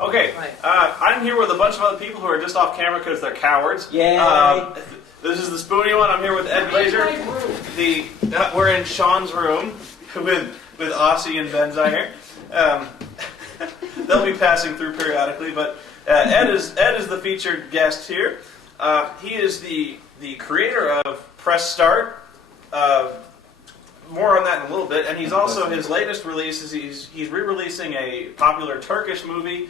Okay, I'm here with a bunch of other people who are just off camera because they're cowards. Yay! This is the Spoony one. I'm here with Ed Glaser. We're in Sean's room with Aussie and Benzi here. They'll be passing through periodically, but Ed is the featured guest here. He is the creator of Press Start. More on that in a little bit, and he's also, his latest release is he's re-releasing a popular Turkish movie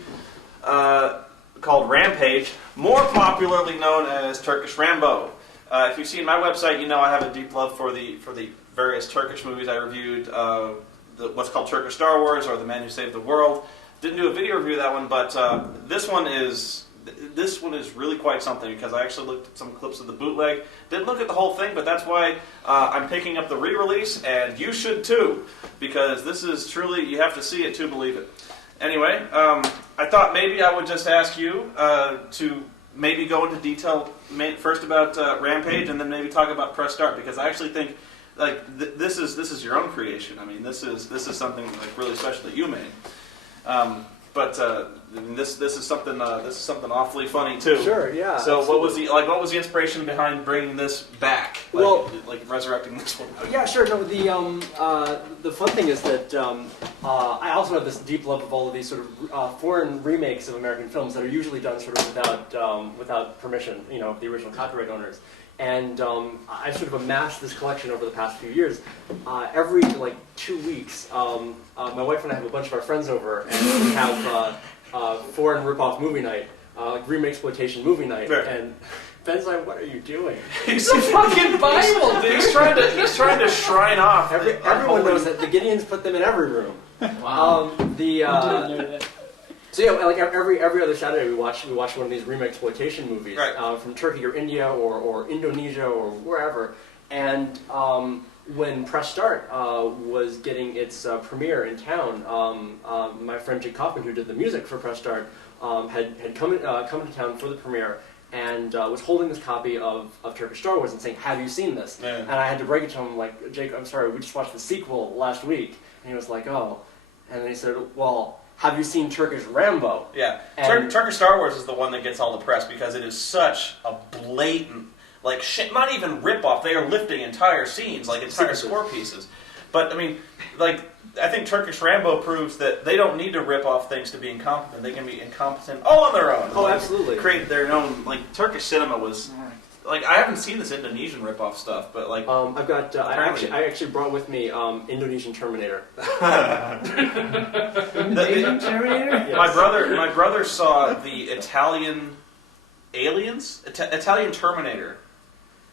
called Rampage, more popularly known as Turkish Rambo. If you've seen my website, you know I have a deep love for the various Turkish movies I reviewed. What's called Turkish Star Wars, or The Man Who Saved the World. Didn't do a video review of that one, but this one is really quite something, because I actually looked at some clips of the bootleg. Didn't look at the whole thing, but that's why I'm picking up the re-release, and you should too, because this is truly, you have to see it to believe it. Anyway, I thought maybe I would just ask you to maybe go into detail first about Rampage, and then maybe talk about Press Start, because I actually think like this is your own creation. I mean, this is something like really special that you made. But this is something awfully funny too. Sure, yeah. So absolutely. What was the inspiration behind bringing this back? Like resurrecting this one. Yeah, sure. No, the fun thing is that I also have this deep love of all of these sort of foreign remakes of American films that are usually done sort of without permission, of the original copyright owners. And I sort of amassed this collection over the past few years. Every 2 weeks, my wife and I have a bunch of our friends over, and we have foreign rip-off movie night, remake exploitation movie night. Right. And Ben's like, "What are you doing?" He's a fucking Bible, dude. He's trying to shrine off. Everyone knows that the Gideons put them in every room. Wow. So yeah, every other Saturday we watch one of these remake exploitation movies, right. From Turkey or India or Indonesia or wherever. And when Press Start was getting its premiere in town, my friend Jake Kaufman, who did the music for Press Start, had come to town for the premiere and was holding this copy of Turkish Star Wars and saying, "Have you seen this?" Yeah. And I had to break it to him, like, "Jake, I'm sorry, we just watched the sequel last week." And he was like, "Oh," and then he said, "Well, have you seen Turkish Rambo?" Yeah, Turkish Star Wars is the one that gets all the press because it is such a blatant, not even rip-off. They are lifting entire scenes, entire score pieces. But, I mean, I think Turkish Rambo proves that they don't need to rip off things to be incompetent. They can be incompetent all on their own. Oh, absolutely. Create their own, Turkish cinema was... I haven't seen this Indonesian rip-off stuff, but I've got. I actually brought with me Indonesian Terminator. Indonesian Terminator. Yes. My brother saw the Italian Aliens, Italian Terminator.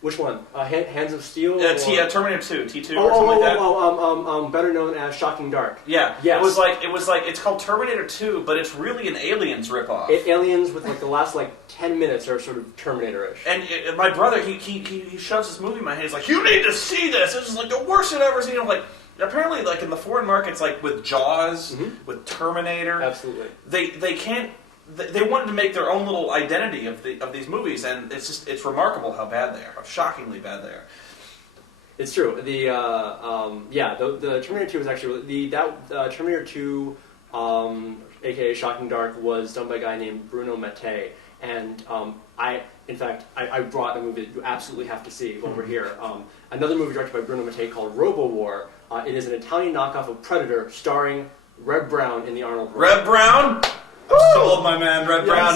Which one? Hands of Steel? Terminator 2, T2 or something like that. Better known as Shocking Dark. Yeah. Yes. It was it's called Terminator 2, but it's really an Aliens ripoff. Aliens with the last 10 minutes are sort of Terminator-ish. And my brother, he shoves this movie in my hand. He's like, "You need to see this. This is the worst I've ever seen." I'm like, apparently, in the foreign markets, with Jaws, with Terminator, absolutely, they can't. They wanted to make their own little identity of these movies, and it's remarkable how bad they are, how shockingly bad they are. It's true. The Terminator 2 was actually Terminator 2, aka Shocking Dark, was done by a guy named Bruno Mattei, and I brought a movie that you absolutely have to see while we're here. Another movie directed by Bruno Mattei called Robo War. It is an Italian knockoff of Predator, starring Reb Brown in the Arnold role. Reb Brown. Sold my man, Red Brown.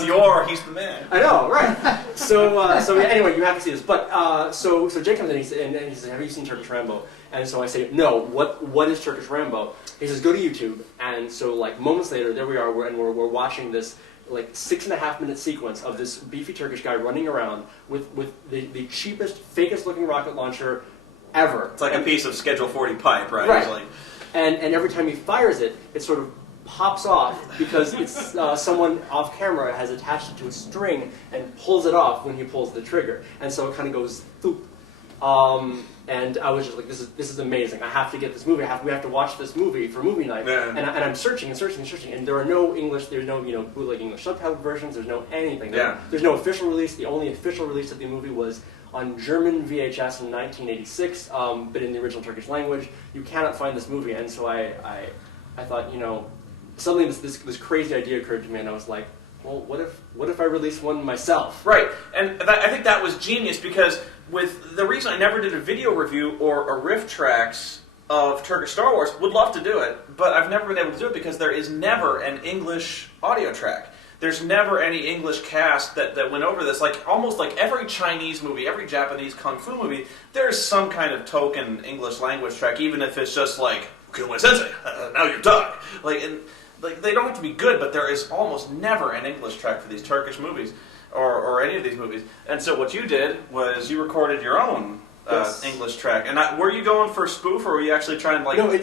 He's the man. I know, right? So anyway, you have to see this. But so Jake comes in and he says, "Have you seen Turkish Rambo?" And so I say, "No. What is Turkish Rambo?" He says, "Go to YouTube." And so moments later, there we are, we're watching this 6.5 minute sequence of this beefy Turkish guy running around with the cheapest, fakest looking rocket launcher ever. It's like a piece of Schedule 40 pipe, right? Right. And every time he fires it, it sort of pops off because it's someone off camera has attached it to a string and pulls it off when he pulls the trigger, and so it kind of goes thoop. And I was just like, this is amazing. I have to get this movie. We have to watch this movie for movie night. Yeah. And I'm searching, and there are no English. There's no bootleg English subtitled versions. There's no anything. Yeah. There's no official release. The only official release of the movie was on German VHS in 1986, but in the original Turkish language. You cannot find this movie, and so I thought, suddenly this crazy idea occurred to me, and I was like, well, what if I release one myself? Right, and I think that was genius because with the reason I never did a video review or a riff tracks of Turkish Star Wars, would love to do it, but I've never been able to do it because there is never an English audio track. There's never any English cast that went over this. Like almost like every Chinese movie, every Japanese kung fu movie, there's some kind of token English language track, even if it's just like "Kill Sensei, now you die." Like they don't have to be good, but there is almost never an English track for these Turkish movies or any of these movies. And so what you did was you recorded your own Yes. English track. And were you going for spoof, or were you actually trying to like? No, I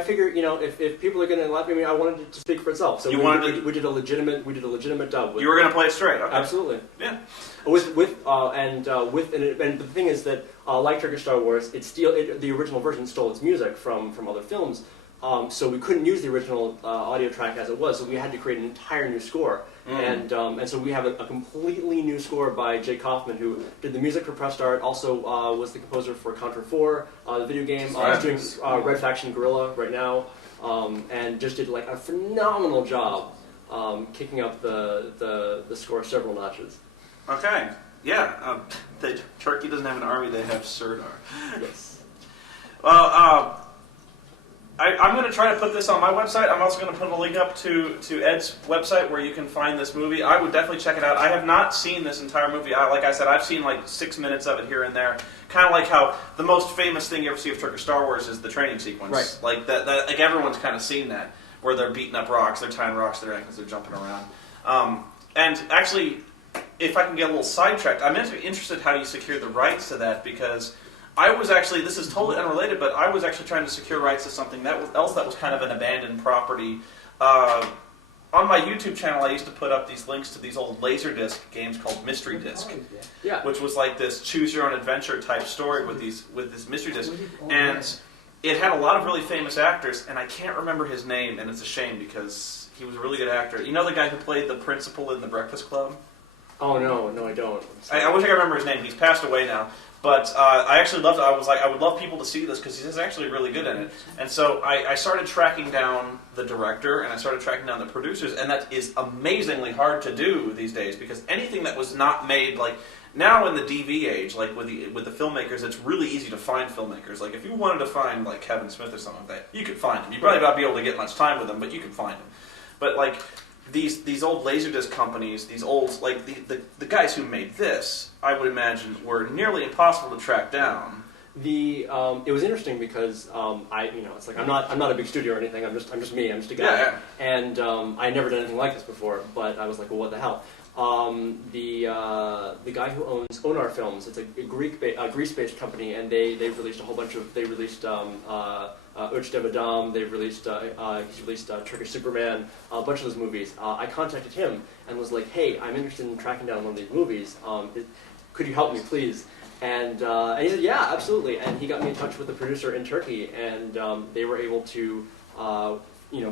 figure if people are going to laugh at me, I wanted it to speak for itself. So we did a legitimate dub. You were going to play it straight. Okay. Absolutely. Yeah. And the thing is that like Turkish Star Wars, the original version stole its music from other films. So we couldn't use the original audio track as it was, so we had to create an entire new score. And so we have a completely new score by Jay Kaufman, who did the music for Press Start, also was the composer for Contra 4, the video game. He's doing Red Faction Guerrilla right now, and just did like a phenomenal job kicking up the score several notches. Okay. Yeah. Turkey doesn't have an army; they have Sirdar. Yes. Well, I'm going to try to put this on my website. I'm also going to put a link up to Ed's website where you can find this movie. I would definitely check it out. I have not seen this entire movie. Like I said, I've seen like 6 minutes of it here and there. Kind of like how the most famous thing you ever see of Turkish Star Wars is the training sequence. Right. Like that like everyone's kind of seen that, where they're beating up rocks, they're tying rocks to their ankles, they're jumping around. And actually, if I can get a little sidetracked, I'm interested how you secure the rights to that, because I was actually, this is totally unrelated, but I was actually trying to secure rights to something else that was kind of an abandoned property. On my YouTube channel, I used to put up these links to these old Laserdisc games called Mystery Disc, which was like this choose-your-own-adventure type story with this Mystery Disc. And it had a lot of really famous actors, and I can't remember his name, and it's a shame because he was a really good actor. You know the guy who played the principal in The Breakfast Club? Oh, no, I don't. I wish I could remember his name. He's passed away now. But I actually loved it. I was like, I would love people to see this because he's actually really good in it. And so I started tracking down the director and I started tracking down the producers, and that is amazingly hard to do these days because anything that was not made, like now in the DV age, like with the filmmakers, it's really easy to find filmmakers. Like if you wanted to find like Kevin Smith or something like that, you could find him. You probably not be able to get much time with him, but you could find him. But like these old Laserdisc companies, these old like the guys who made this, I would imagine, were nearly impossible to track down. It was interesting because it's like I'm not a big studio or anything. I'm just me. I'm just a guy. Yeah. And I never done anything like this before. But I was like, well, what the hell? The guy who owns Onar Films, it's a Greece-based company, and they've released a whole bunch of. They released Uch Devadam. They've released he's released Turkish Superman, a bunch of those movies. I contacted him and was like, hey, I'm interested in tracking down one of these movies. Could you help me, please? And he said, yeah, absolutely. And he got me in touch with the producer in Turkey, and they were able to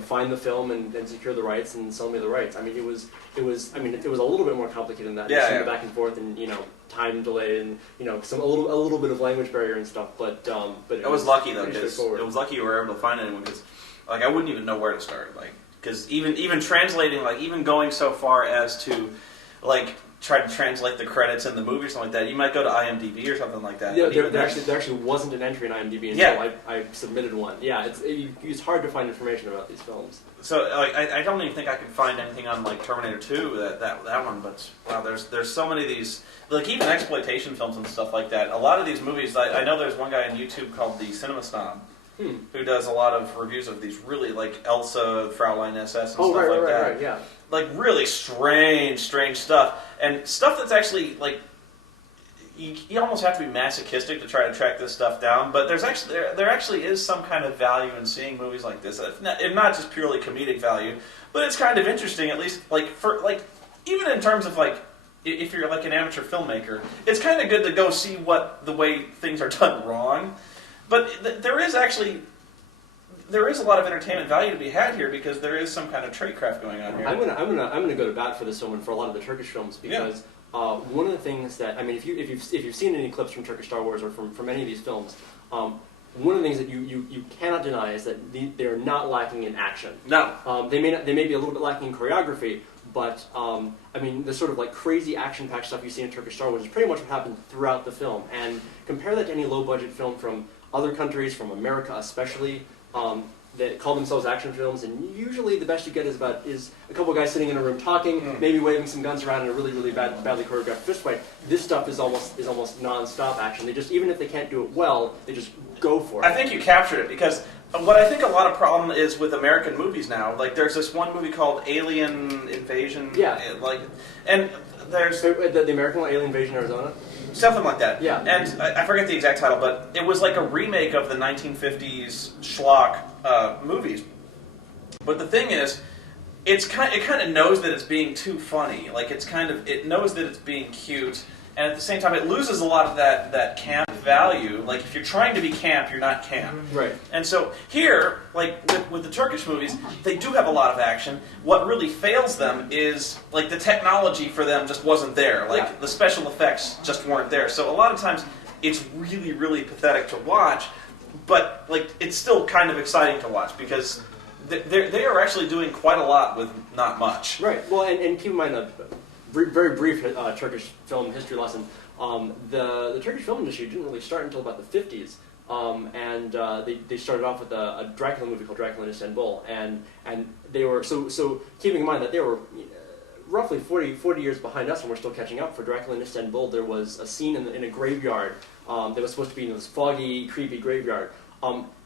find the film and secure the rights and sell me the rights. I mean, it was a little bit more complicated than that. Yeah. Back and forth and time delay and a little bit of language barrier and stuff. But it was lucky though, because it was lucky you were able to find anyone, because like I wouldn't even know where to start. Like because even translating, like even going so far as to like try to translate the credits in the movie or something like that, you might go to IMDb or something like that. Yeah, there actually wasn't an entry in IMDb until I submitted one. Yeah, it's hard to find information about these films. So like, I don't even think I can find anything on like Terminator 2, that one, but wow, there's so many of these, like even exploitation films and stuff like that. A lot of these movies, I know there's one guy on YouTube called the Cinema Snob, who does a lot of reviews of these really like Elsa, Fraulein SS and stuff like that. Right, yeah. Like really strange stuff, and stuff that's actually like you almost have to be masochistic to try to track this stuff down. But there actually is some kind of value in seeing movies like this, if not just purely comedic value, but it's kind of interesting, at least like for like even in terms of like if you're like an amateur filmmaker, it's kind of good to go see the way things are done wrong. But there is a lot of entertainment value to be had here because there is some kind of tradecraft going on here. I'm gonna go to bat for this film and for a lot of the Turkish films because one of the things that if you've seen any clips from Turkish Star Wars or from any of these films, one of the things that you cannot deny is that they're not lacking in action. No. They may be a little bit lacking in choreography, but I mean, the sort of like crazy action-packed stuff you see in Turkish Star Wars is pretty much what happened throughout the film. And compare that to any low-budget film from other countries, from America especially, that call themselves action films, and usually the best you get is a couple guys sitting in a room talking, maybe waving some guns around in a really badly choreographed fist fight. This stuff is almost non-stop action. They just, even if they can't do it well, they just go for it. I think you captured it, because what I think a lot of problem is with American movies now. Like, there's this one movie called Alien Invasion. Yeah. And there's the American one, Alien Invasion Arizona. something like that. Yeah. And I forget the exact title, but it was like a remake of the 1950s schlock movies. But the thing is, it kind of knows that it's being too funny. Like, it knows that it's being cute, and at the same time, it loses a lot of that camp value. Like, if you're trying to be camp, you're not camp. Right. And so here, like with the Turkish movies, they do have a lot of action. What really fails them is, like, the technology for them just wasn't there. Like, the special effects just weren't there. So a lot of times, it's really, really pathetic to watch, but, like, it's still kind of exciting to watch, because they are actually doing quite a lot with not much. Right. Well, and keep in mind a very brief Turkish film history lesson. The Turkish film industry didn't really start until about the 50s, and they started off with a Dracula movie called Dracula in Istanbul, and they were so keeping in mind that they were roughly 40 years behind us, and we're still catching up. For Dracula in Istanbul, there was a scene in a graveyard that was supposed to be in this foggy, creepy graveyard.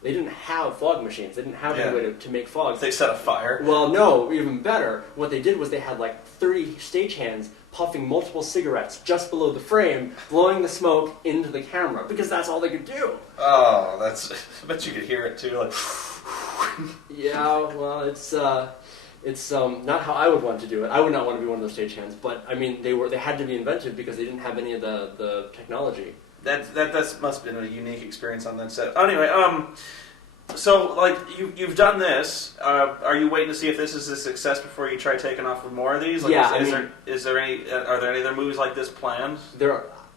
They didn't have fog machines. They didn't have any way to make fog. They set a fire. Well, no, even better. What they did was they had like 30 stagehands puffing multiple cigarettes just below the frame, blowing the smoke into the camera, because that's all they could do. Oh, I bet you could hear it too. Like, yeah, well, it's not how I would want to do it. I would not want to be one of those stagehands, but I mean, they had to be inventive because they didn't have any of the technology. That must have been a unique experience on that set. Anyway, so like you've done this. Are you waiting to see if this is a success before you try taking off with more of these? Like, yeah, are there any other movies like this planned?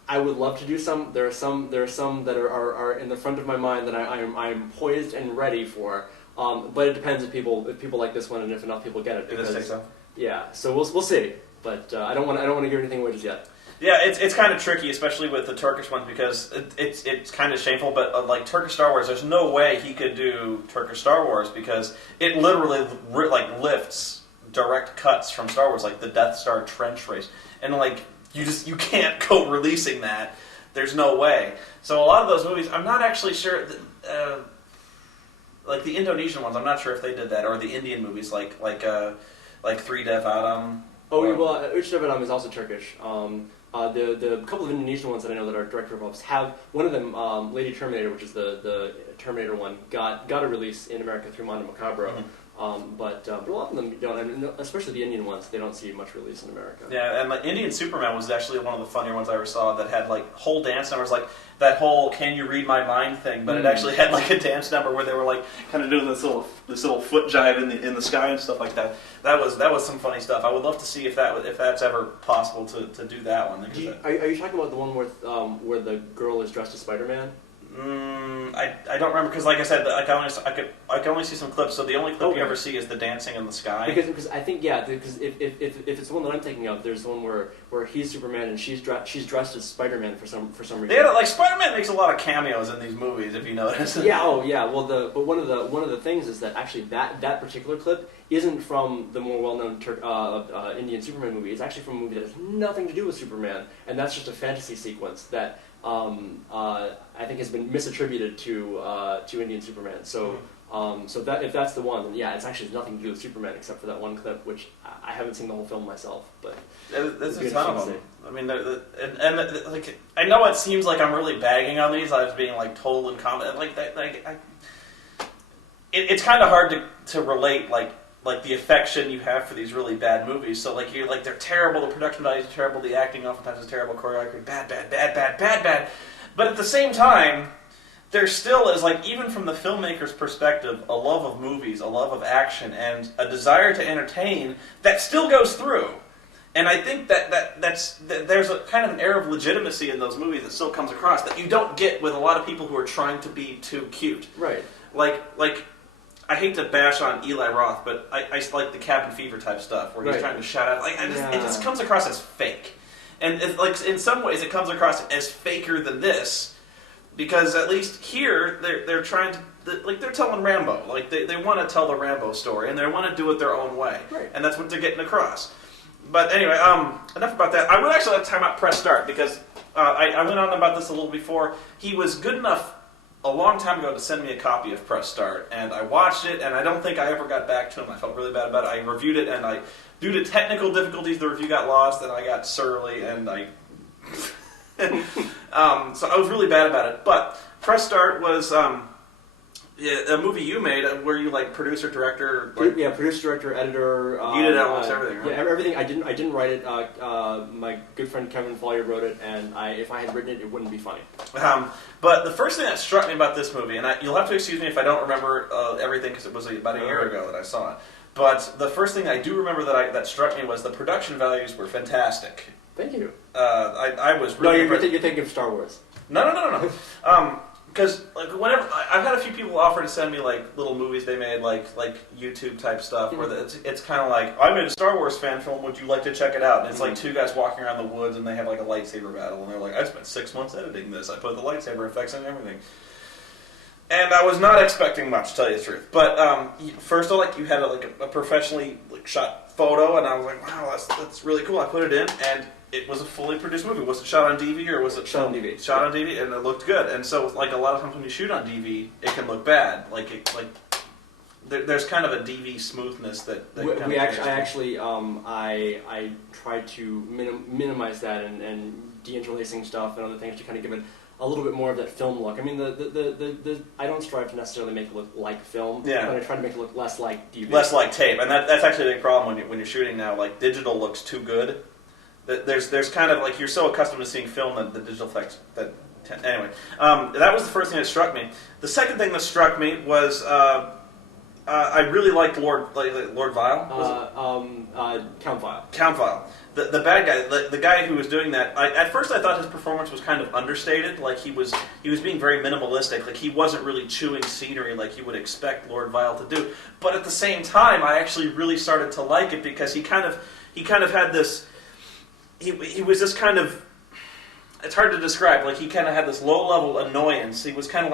I would love to do some. There are some that are in the front of my mind that I am poised and ready for. But it depends if people like this one and if enough people get it. Because, takes off. Yeah, so we'll see. But I don't want to give anything away just yet. Yeah, it's kind of tricky, especially with the Turkish ones, because it's kind of shameful. But like Turkish Star Wars, there's no way he could do Turkish Star Wars, because it literally like lifts direct cuts from Star Wars, like the Death Star trench race, and like you can't go releasing that. There's no way. So a lot of those movies, I'm not actually sure. Like the Indonesian ones, I'm not sure if they did that, or the Indian movies, like Three Death Adam. Oh, well, Üç Dev Adam is also Turkish. The couple of Indonesian ones that I know that are direct ripoffs have, one of them, Lady Terminator, which is the Terminator one, got a release in America through Mondo Macabro. But a lot of them don't, and especially the Indian ones, they don't see much release in America. Yeah, and the Indian Superman was actually one of the funnier ones I ever saw, that had like whole dance numbers, like that whole "Can you read my mind" thing, but it actually had like a dance number where they were like kind of doing this little foot jive in the sky and stuff like that. That was some funny stuff. I would love to see if that's ever possible to do that one. Are you talking about the one where the girl is dressed as Spider-Man? I don't remember, because like I said, I can only see some clips. So the only clip you ever see is the dancing in the sky. Because I think because if it's the one that I'm thinking of, there's the one where he's Superman and she's dressed as Spider-Man for some reason. Yeah, like Spider-Man makes a lot of cameos in these movies, if you notice. Yeah. Oh yeah. Well, but one of the things is that actually that particular clip isn't from the more well-known Indian Superman movie. It's actually from a movie that has nothing to do with Superman, and that's just a fantasy sequence that I think has been misattributed to Indian Superman. So that if that's the one, then yeah, it's actually nothing to do with Superman except for that one clip, which I haven't seen the whole film myself. But there's a ton of them. I mean, like I know it seems like I'm really bagging on these. I was being like total incompetent. It's kind of hard to relate like the affection you have for these really bad movies. So like you're like, they're terrible, the production values are terrible, the acting oftentimes is terrible, choreography bad. But at the same time, there still is, like, even from the filmmaker's perspective, a love of movies, a love of action, and a desire to entertain that still goes through. And I think that there's a kind of an air of legitimacy in those movies that still comes across that you don't get with a lot of people who are trying to be too cute. Right. Like I hate to bash on Eli Roth, but I like the Cabin Fever type stuff where he's trying to shout out. It just comes across as fake. And in some ways it comes across as faker than this, because at least here they're trying to. They're telling Rambo. Like, they want to tell the Rambo story, and they want to do it their own way. Right. And that's what they're getting across. But anyway, enough about that. I would actually like to talk about Press Start, because I went on about this a little before. He was good enough a long time ago to send me a copy of Press Start, and I watched it, and I don't think I ever got back to him. I felt really bad about it. I reviewed it, and due to technical difficulties, the review got lost, and I got surly, and so I was really bad about it. But Press Start was... a movie you made where you producer, director. Producer, director, editor. You did almost everything, right? Yeah, everything. I didn't write it. My good friend Kevin Follier wrote it, and if I had written it, it wouldn't be funny. But the first thing that struck me about this movie, and you'll have to excuse me if I don't remember everything because it was about a year ago that I saw it. But the first thing I do remember that struck me was the production values were fantastic. Thank you. I was really. No, you're thinking of Star Wars. No. Because whenever I've had a few people offer to send me little movies they made, like YouTube type stuff, where it's kind of like, I made a Star Wars fan film. Would you like to check it out? And it's like two guys walking around the woods, and they have a lightsaber battle, and they're like, I spent 6 months editing this. I put the lightsaber effects and everything. And I was not expecting much, to tell you the truth. But first of all, you had a professionally shot photo, and I was like, wow, that's really cool. I put it in, and it was a fully produced movie. Was it shot on DV or was it shot on DV? Shot on DV, and it looked good. And so, a lot of times when you shoot on DV, it can look bad. There's kind of a DV smoothness that I tried to minimize that and deinterlacing stuff and other things to kind of give it a little bit more of that film look. I mean, I don't strive to necessarily make it look like film, but I try to make it look less like DV, less like tape. And that's actually a big problem when you're shooting now. Digital looks too good. There's kind of you're so accustomed to seeing film that the digital effects anyway. That was the first thing that struck me. The second thing that struck me was I really liked Lord Vile. Count Vile. Count Vile. The bad guy, the guy who was doing that. At first, I thought his performance was kind of understated. He was being very minimalistic. He wasn't really chewing scenery like you would expect Lord Vile to do. But at the same time, I actually really started to like it because he kind of had this. He was this kind of, it's hard to describe, he kind of had this low-level annoyance. He was kind of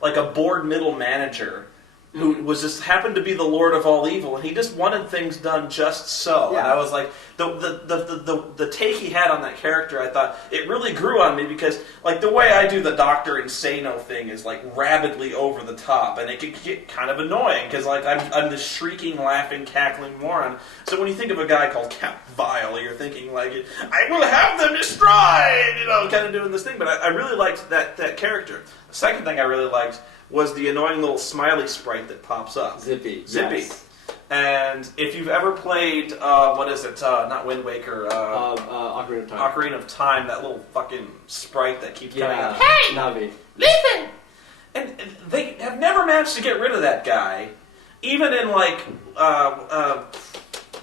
like a bored middle manager who was just happened to be the Lord of all evil, and he just wanted things done just so. Yeah. And I was like, the take he had on that character, I thought, it really grew on me because, the way I do the Dr. Insano thing is, rabidly over the top, and it could get kind of annoying because, I'm this shrieking, laughing, cackling moron. So when you think of a guy called Count Vile, you're thinking, I will have them destroyed, kind of doing this thing. But I really liked that character. The second thing I really liked was the annoying little smiley sprite that pops up. Zippy. Yes. And if you've ever played, not Wind Waker, Ocarina of Time. Ocarina of Time, that little fucking sprite that keeps coming up. Hey! Navi. Listen! And they have never managed to get rid of that guy. Even in,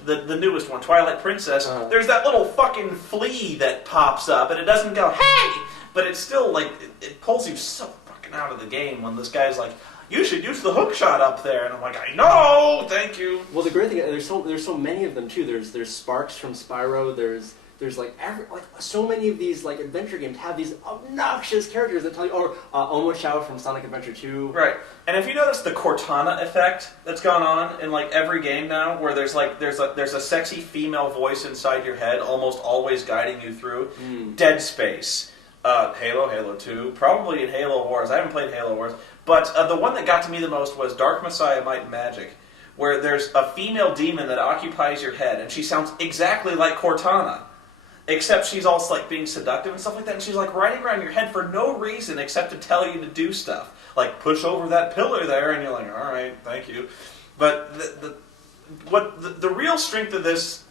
the newest one, Twilight Princess, there's that little fucking flea that pops up, and it doesn't go, hey! But it's still, it pulls you so out of the game when this guy's like, you should use the hook shot up there, and I'm like, I know, thank you. Well, the great thing, there's so many of them too. There's Sparks from Spyro. There's so many of these adventure games have these obnoxious characters that tell you, or Omo Chow from Sonic Adventure 2. Right. And if you notice the Cortana effect that's gone on in every game now, where there's a sexy female voice inside your head, almost always guiding you through. Dead Space. Halo 2, probably in Halo Wars. I haven't played Halo Wars, but the one that got to me the most was Dark Messiah Might and Magic, where there's a female demon that occupies your head, and she sounds exactly like Cortana, except she's also being seductive and stuff like that, and she's riding around your head for no reason except to tell you to do stuff, push over that pillar there, and you're like, all right, thank you. But the real strength of this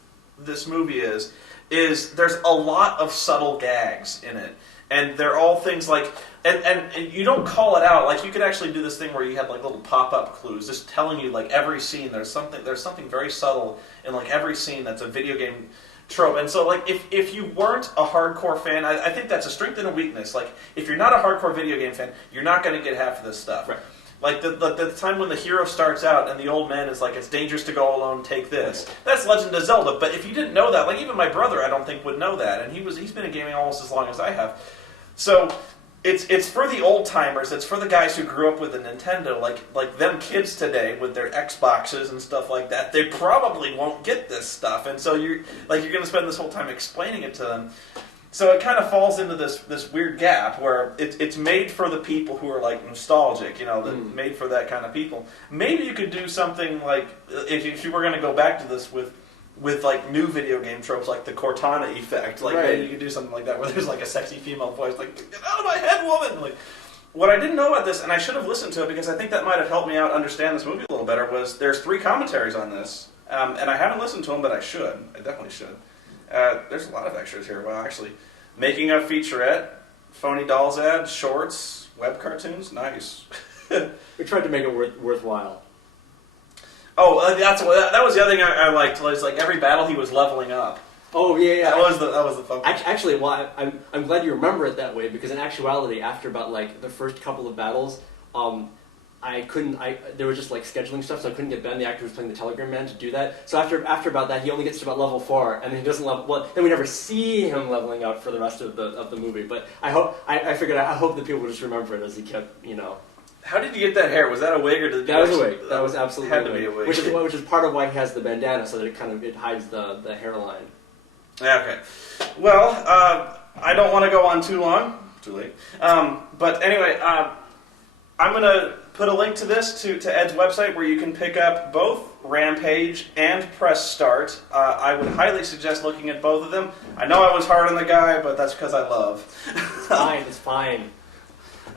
movie is there's a lot of subtle gags in it. And they're all things and you don't call it out. You could actually do this thing where you had little pop-up clues, just telling you every scene. There's something very subtle in every scene that's a video game trope. And so, like, if you weren't a hardcore fan, I think that's a strength and a weakness. Like, if you're not a hardcore video game fan, you're not going to get half of this stuff. Right. Like, the time when the hero starts out and the old man is like, it's dangerous to go alone, take this. That's Legend of Zelda. But if you didn't know that, like, even my brother, I don't think, would know that. And he's been in gaming almost as long as I have. So it's for the old timers. It's for the guys who grew up with a Nintendo. Like them kids today with their Xboxes and stuff like that. They probably won't get this stuff, and so you're going to spend this whole time explaining it to them. So it kind of falls into this weird gap where it's made for the people who are like nostalgic, made for that kind of people. Maybe you could do something like if you were going to go back to this with like new video game tropes, like the Cortana effect. Like maybe you could do something like that where there's like a sexy female voice, like, get out of my head, woman! Like, what I didn't know about this, and I should have listened to it because I think that might have helped me out understand this movie a little better, was there's 3 commentaries on this. And I haven't listened to them, but I should. I definitely should. There's a lot of extras here. Well, actually, making a featurette, phony dolls ads, shorts, web cartoons. Nice. We tried to make it worthwhile. Oh, that was the other thing I liked. Was like every battle he was leveling up. Oh yeah. That was the fun. Actually, well, I'm glad you remember it that way, because in actuality, after about like the first couple of battles, there was just like scheduling stuff, so I couldn't get Ben, the actor who's playing the Telegram Man, to do that. So after about that, he only gets to about level 4, and then he doesn't level. Well, then we never see him leveling up for the rest of the movie. But I hope that people will just remember it as he kept, How did you get that hair? Was that a wig or did that was a wig? That was absolutely had to be a wig. Which is part of why he has the bandana, so that it hides the hairline. Yeah, okay. Well, I don't want to go on too long. Too late. But anyway, I'm going to put a link to this to Ed's website where you can pick up both Rampage and Press Start. I would highly suggest looking at both of them. I know I was hard on the guy, but that's because I love. It's fine.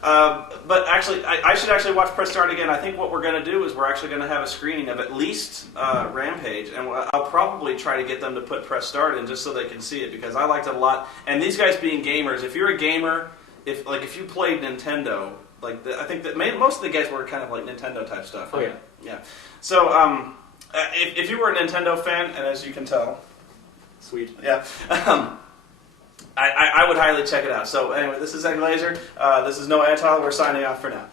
But actually, I should actually watch Press Start again. I think what we're going to do is we're actually going to have a screening of at least Rampage, and I'll probably try to get them to put Press Start in just so they can see it, because I liked it a lot. And these guys being gamers, if you're a gamer, if you played Nintendo, I think that most of the guys were kind of like Nintendo type stuff. Right? Oh yeah. Yeah. So if you were a Nintendo fan, and as you can tell, sweet. Yeah. I would highly check it out. So anyway, this is Ed Glaser. This is Noah Antal. We're signing off for now.